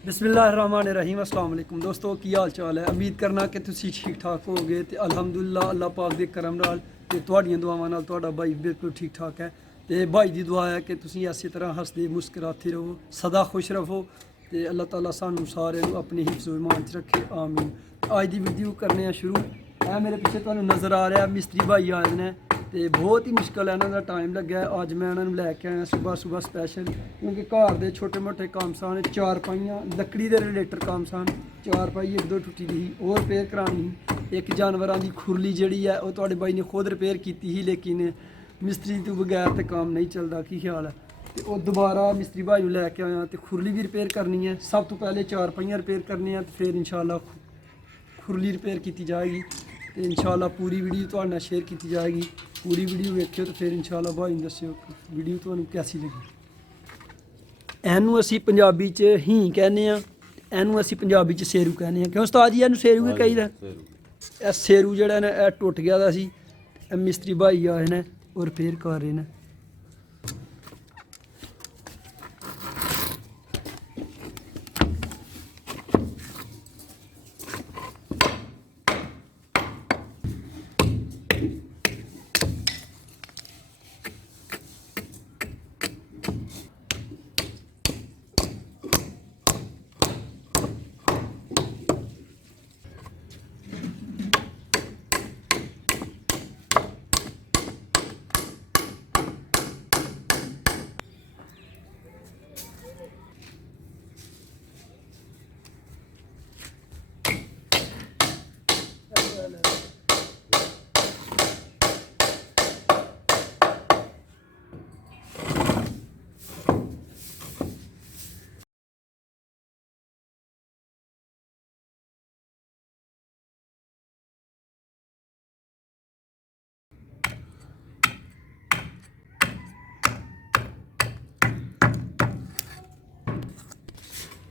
बिस्मिल्लाहिर्रहमानिर्रहीम अस्सलाम वालेकुम दोस्तों की हाल चाल है। उम्मीद करना कि तुसी ठीक ठाक होगे तो अल्हम्दुलिल्लाह अल्लाह पाक दे करम नाल ते तुहाड़ियां दुआवां नाल तुहाड़ा भाई बिल्कुल ठीक ठाक है। तो भाई दी दुआ है कि तुसी इसी तरह हसदे मुस्कराते रहो, सदा खुश रहो तो अल्लाह ताला सानू सारे अपनी हिफ्ज़ व ईमान च रखे आमीन। अज दी वीडियो करने शुरू। है मेरे पिछे तुहानू नज़र आ रहा मिस्त्री भाई आए ने तो बहुत ही मुश्किल है इन्हों का टाइम लग्या। अज मैं इन्होंने लैके आया सुबह सुबह स्पैशल, क्योंकि घर के छोटे मोटे काम सन, चारपाइयाँ लकड़ी के रिलेटेड काम सन। चारपाई एक दो टुटी दी ही और रिपेयर करानी ही। एक जानवरों की खुरली जी है वो तुहाडे भाई ने खुद रिपेयर की ही, लेकिन मिस्त्री तो बगैर तो काम नहीं चलता। की ख्याल है तो वो दोबारा मिस्त्री भाई लैके आया तो खुरली भी रिपेयर करनी है। सब तो पहले चारपाइयाँ रिपेयर करनी है तो फिर इंशाल्लाह खुरली रिपेयर की जाएगी। तो इंशाल्लाह पूरी वीडियो तुहाडे नाल शेयर की जाएगी। पूरी वीडियो वेखियो तो फिर इंशाल्लाह भाई ने दस्सियो वीडियो तुहानू कैसी लगी। एनू असी पंजाबी च ही कहने आ, एनू असी पंजाबी च सेरू कहने आ। क्यों उस्ताद जी एनू सेरू ही कही दा। सेरू जिहड़ा ने टुट गया दा सी, मिस्त्री भाई आए ने और रिपेयर कर रहे हैं।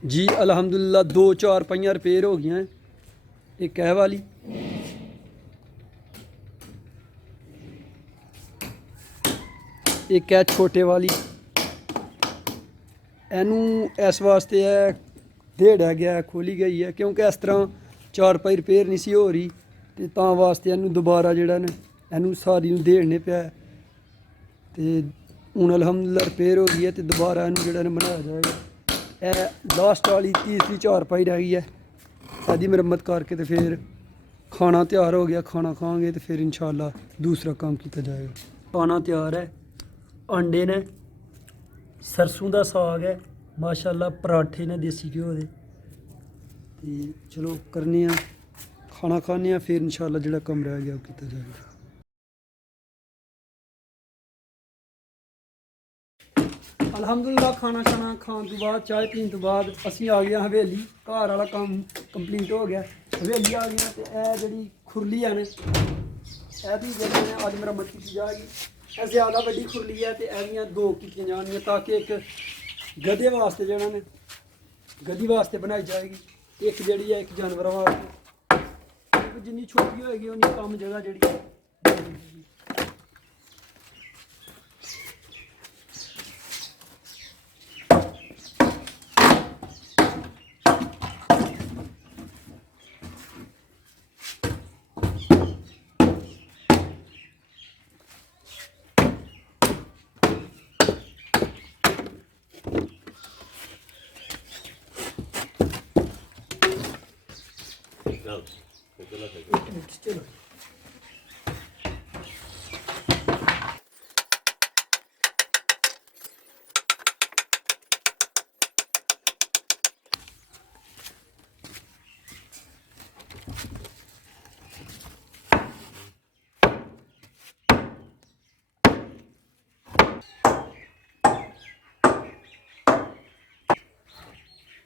जी अल्हम्दुलिल्लाह दो चारपाइयाँ रिपेयर हो गई हैं। एक है वाली, एक है छोटे वाली। एनू इस वास्ते है देड़ा गया खोली गई है, क्योंकि इस तरह चारपाई रिपेयर नहीं सी हो रही तो तां वास्ते एनू दोबारा जिहड़ा ने एनू सारी देड़ने पे तो हूँ अल्हम्दुलिल्लाह रिपेयर हो गई है। तो दोबारा एनू जिहड़ा ने बनाया जाएगा। लास्ट वाली तीसरी चारपाई रह गई है, यदि मरम्मत करके तो फिर खाना तैयार हो गया। खाना खाएंगे तो फिर इंशाल्लाह दूसरा काम किया जाएगा। खाना तैयार है, अंडे ने, सरसों का साग है, माशाल्लाह पराठे ने देसी घ्यो दे। चलो करने खाना खाने फिर इंशाल्लाह जो कम रह गया वो किया जाएगा। अल्हम्दुलिल्लाह खाना खाना खाने तो बाद चाय पीने तो बाद असी आ गए हवेली। घर वाला काम कंप्लीट हो गया, हवेली आ गया। तो यह जी खुरली है ने यदि अज मरम्मत की जाएगी। यह ज़्यादा वड्डी खुरली है तो यह दो की जानियाँ, ताकि एक गधे वास्ते जो ने गधी वास्ते बनाई जाएगी, एक जी है एक जानवर वास्ते। जिनी छोटी होएगी उन्नी कम जगह जी चलो।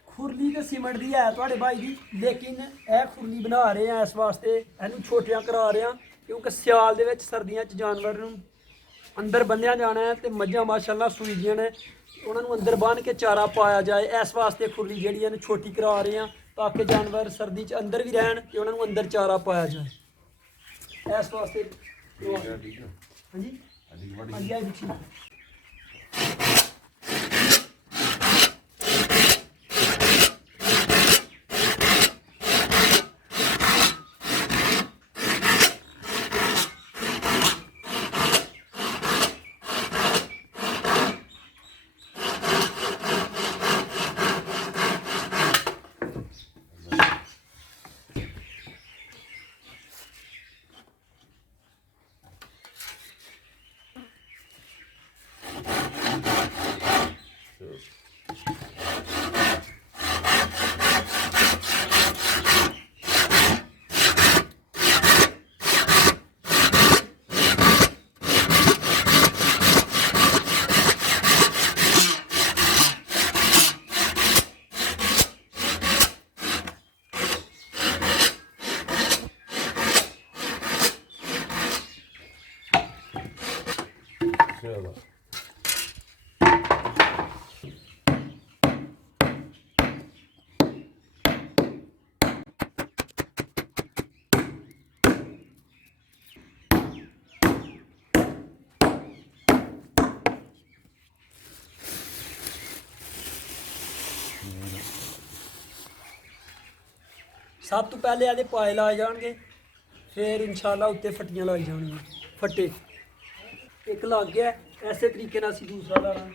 खुरली तो सीमेंट की है तुहाडे भाई की, लेकिन यह खुरली बना रहे हैं इस वास्ते इनू छोटियां करा रहे हैं, क्योंकि सियाल दे विच सर्दियां च जानवर नूं अंदर बन्निया जाना है। तो मझां माशाल्लाह सूई दियां ने, उन्होंने अंदर बन के चारा पाया जाए। इस वास्ते खुरली जी छोटी करा रहे हैं, ताकि जानवर सर्दी च अंदर भी रहन तो उन्होंने अंदर चारा पाया जाए। इस वास्ते हाँ जी हाँ जी सब तो पहले आदे पाए लाए जाएंगे, फिर इंशाल्लाह उत्ते फट्टियां लाई जाएंगी। फट्टे एक लग गया, ऐसे तरीके नाल असीं दूसरा लाना।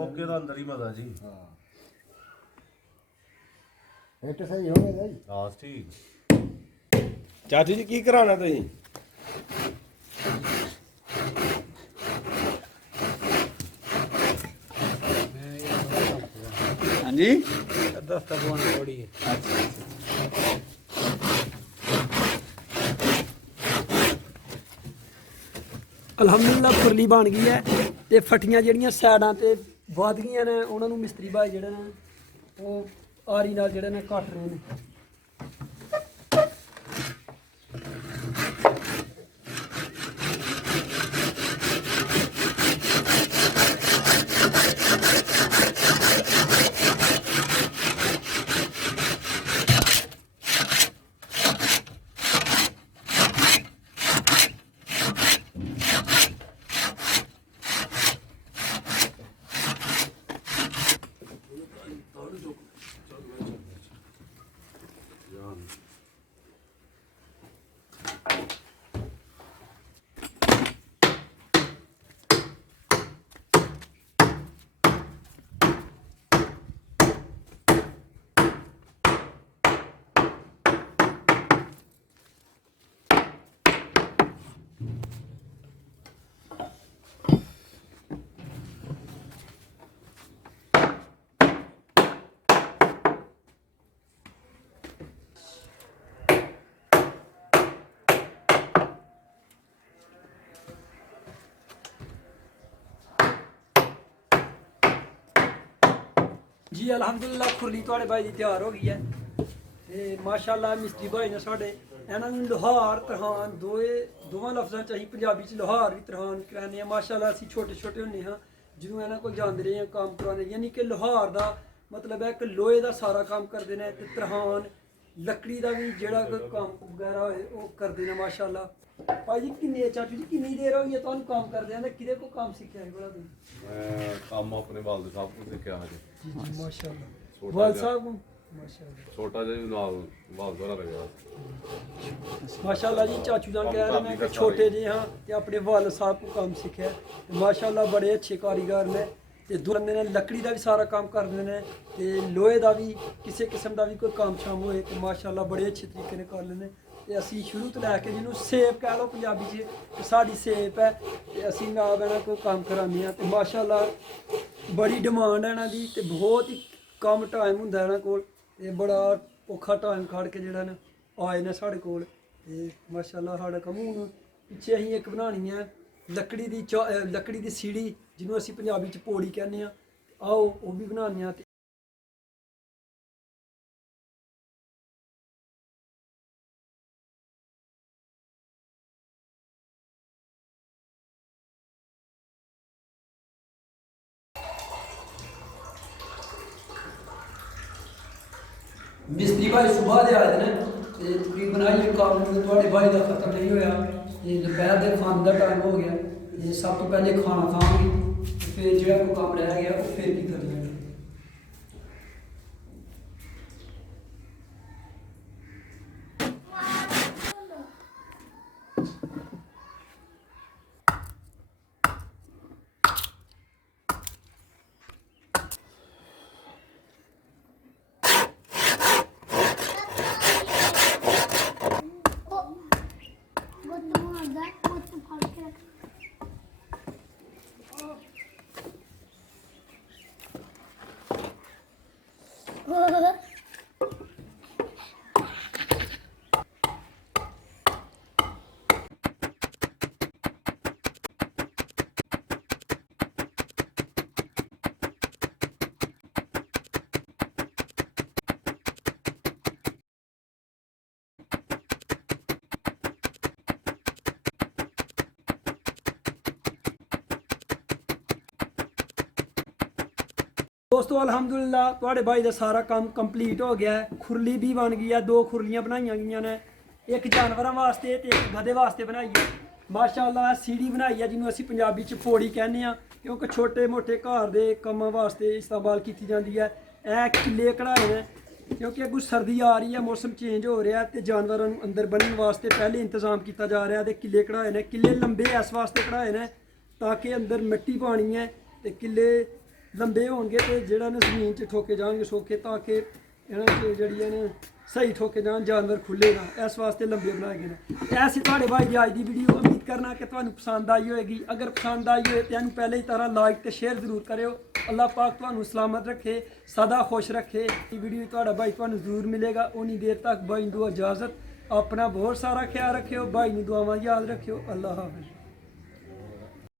ओके ਦਾ ਅੰਦਰ ਹੀ ਮਜ਼ਾ ਜੀ। ਹਾਂ ਇਹ ਸਹੀ ਹੋ ਗਿਆ ਜੀ। ਹਾਂ ਠੀਕ। ਚਾਚੂ ਜੀ ਕੀ ਕਰਾਉਣਾ ਤੁਸੀਂ? ਹਾਂਜੀ दस्ता पवाना थोड़ी है। ਅਲਹਮਦੁਲਿਲਾ ਖੁਰਲੀ ਬਣ ਗਈ ਹੈ ਤੇ ਫਟੀਆਂ ਜਿਹੜੀਆਂ ਸਾਈਡਾਂ ਤੇ ਵੱਧ ਗਈਆਂ ਨੇ ਉਹਨਾਂ ਨੂੰ ਮਿਸਤਰੀ ਭਾਈ ਜਿਹੜੇ ਨੇ ਉਹ ਆਰੀ ਨਾਲ ਜਿਹੜੇ ਨੇ ਕੱਟ ਰਹੇ ਨੇ। जी अलहमदुलिल्लाह खुरली थोड़े भाई की तैयार हो गई है ਤੇ ਮਾਸ਼ਾਅੱਲਾ ਮਿਸਤਰੀ ਭਾਈ ਨੇ ਸਾਡੇ ਇਹਨਾਂ ਨੂੰ ਲੋਹਾਰ ਤਰਹਾਨ ਦੋਵਾਂ ਲਫ਼ਜ਼ਾਂ ਚ ਅਸੀਂ ਪੰਜਾਬੀ ਚ ਲੋਹਾਰ ਵੀ ਤਰਹਾਨ ਕਰਾਉਂਦੇ ਹਾਂ। ਮਾਸ਼ਾਅੱਲਾ ਅਸੀਂ ਛੋਟੇ ਛੋਟੇ ਹੁੰਦੇ ਹਾਂ ਜਦੋਂ ਇਹਨਾਂ ਕੋਲ ਜਾਂਦੇ ਰਹੇ ਹਾਂ ਕੰਮ ਕਰਾਉਂਦੇ, ਯਾਨੀ ਕਿ ਲੋਹਾਰ ਦਾ ਮਤਲਬ ਹੈ ਕਿ ਲੋਹੇ ਦਾ ਸਾਰਾ ਕੰਮ ਕਰਦੇ ਨੇ ਤੇ ਤਰਹਾਨ ਲੱਕੜੀ ਦਾ ਵੀ ਜਿਹੜਾ ਕੋਈ ਕੰਮ ਵਗੈਰਾ ਹੋਏ ਉਹ ਕਰਦੇ ਨੇ। ਮਾਸ਼ਾਅੱਲਾ ਭਾਈ ਜੀ ਕਿੰਨੇ ਚਾਚੂ ਜੀ ਕਿੰਨੀ ਦੇਰ ਹੋ ਗਈ ਹੈ ਤੁਹਾਨੂੰ ਕੰਮ ਕਰਦੇ ਆਂ ਤੇ ਕਿਹਦੇ ਕੋਲ ਕੰਮ ਸਿੱਖਿਆ ਹੈ ਬੜਾ ਤੁਸੀਂ? ਮੈਂ ਕੰਮ ਆਪਣੇ ਵਾਲਦ ਸਾਹਿਬ ਕੋਲ ਸਿੱਖਿਆ ਹਜੇ। ਜੀ ਮਾਸ਼ਾਅੱਲਾ ਵਾਲ ਸਾਹਿਬ ਮਾਸ਼ਾਅੱਲਾ ਛੋਟਾ ਜਿਹਾ ਵੀ ਨਾਲ ਵਾਲਦੋਰਾ ਲੱਗਿਆ। ਮਾਸ਼ਾਅੱਲਾ ਜੀ ਚਾਚੂ ਜਾਨ ਕਹਿ ਰਹੇ ਨੇ ਕਿ ਛੋਟੇ ਜਿਹੇ ਹਾਂ ਤੇ ਆਪਣੇ ਵਾਲਦ ਸਾਹਿਬ ਕੋ ਕੰਮ ਸਿੱਖਿਆ ਤੇ ਮਾਸ਼ਾਅੱਲਾ ਬੜੇ ਅੱਛੇ ਕਾਰੀਗਰ ਨੇ ਤੇ ਦੋ ਬੰਦੇ ਨੇ ਲੱਕੜੀ ਦਾ ਵੀ ਸਾਰਾ ਕੰਮ ਕਰਦੇ ਨੇ ਤੇ ਲੋਹੇ ਦਾ ਵੀ ਕਿਸੇ ਕਿਸਮ ਦਾ ਵੀ ਕੋਈ ਕੰਮ ਸ਼ਾਮ ਹੋਏ ਤੇ ਮਾਸ਼ਾਅੱਲਾ ਬੜੇ ਅੱਛੇ ਤਰੀਕੇ ਨਾਲ ਕਰ ਲੈਂਦੇ ਤੇ ਅਸੀਂ ਸ਼ੁਰੂ ਤੋਂ ਲੈ ਕੇ ਜਿਹਨੂੰ ਸੇਬ ਕਹਿ ਲਓ ਪੰਜਾਬੀ 'ਚ ਤੇ ਸਾਡੀ ਸੇਬ ਹੈ ਤੇ ਅਸੀਂ ਨਾਲ ਇਹਨਾਂ ਕੋਈ ਕੰਮ ਕਰਾਉਂਦੇ ਹਾਂ ਤੇ ਮਾਸ਼ਾਅੱਲਾ ਬੜੀ ਡਿਮਾਂਡ ਹੈ ਇਹਨਾਂ ਦੀ ਤੇ ਬਹੁਤ ਹੀ ਕਮ ਟਾਈਮ ਹੁੰਦਾ ਇਹਨਾਂ ਕੋਲ ਤੇ ਬੜਾ ਔਖਾ ਟਾਈਮ ਕੱਢ ਕੇ ਜਿਹੜਾ ਨਾ ਆਏ ਨੇ ਸਾਡੇ ਕੋਲ ਤੇ ਮਾਸ਼ਾਅੱਲਾ ਸਾਡਾ ਕੰਮ ਹੁਣ ਪਿੱਛੇ ਅਸੀਂ ਇੱਕ ਬਣਾਉਣੀ ਹੈ ਲੱਕੜੀ ਦੀ ਸੀੜੀ ਜਿਹਨੂੰ ਅਸੀਂ ਪੰਜਾਬੀ 'ਚ ਪੌੜੀ ਕਹਿੰਦੇ ਆ ਆਓ ਉਹ ਵੀ ਬਣਾਉਂਦੇ ਆ। मिस्त्री भाई सुबह दे आए ने ते तकरीबन आई काम थोड़े भाई का खत्म नहीं होया ते दोपहर के खाने का टाइम हो गया ते सब तो पहले खाना खावांगे फिर जो कोई काम रह गया वो फिर की करना है। दोस्तों अलहमदुलिल्लाह ਤੁਹਾਡੇ भाई का सारा काम कंप्लीट हो गया है। खुरली भी बन गई है, 2 खुरलियां बनाई गई ने, एक जानवरों वास्ते ते एक गधे वास्ते बनाई है। माशाअल्लाह सीढ़ी बनाई है जिन्होंने असीं पंजाबी च पौड़ी कहने आ क्योंकि छोटे मोटे घर के कामों वास्ते इस्तेमाल की जाती है। यह किले कढ़ाए ने क्योंकि अगू सर्दी आ रही है, मौसम चेंज हो रहा है तो जानवरों अंदर बन्नण वास्ते पहले इंतजाम किया जा रहा है। तो किले कढ़ाए ने, किले लंबे इस वास्ते कढ़ाए ने ताकि अंदर मिट्टी पानी है तो किले लंबे होंगे तो जोड़ा ने जमीन च ठोके जाएंगे सौखे ताकि इन्होंने जड़ियाँ ने सही ठोके जान जानवर खुले ना, इस वास्ते लंबे बनाए गए हैं। ऐसी थोड़े भाई की अज की वीडियो उम्मीद करना कि तुहानू पसंद आई होएगी। अगर पसंद आई होए तो इन्हू पहले ही तरह लाइक तो शेयर जरूर करो। अल्लाह पाक तुहानू सलामत रखे, सदा खुश रखे। वीडियो तुहाडा भाई तुहानू जरूर मिलेगा। उन्नी देर तक भाई दो इजाज़त, अपना बहुत सारा ख्याल रखियो, भाई नी दुआवां याद रखियो। अल्लाह हाफिज़।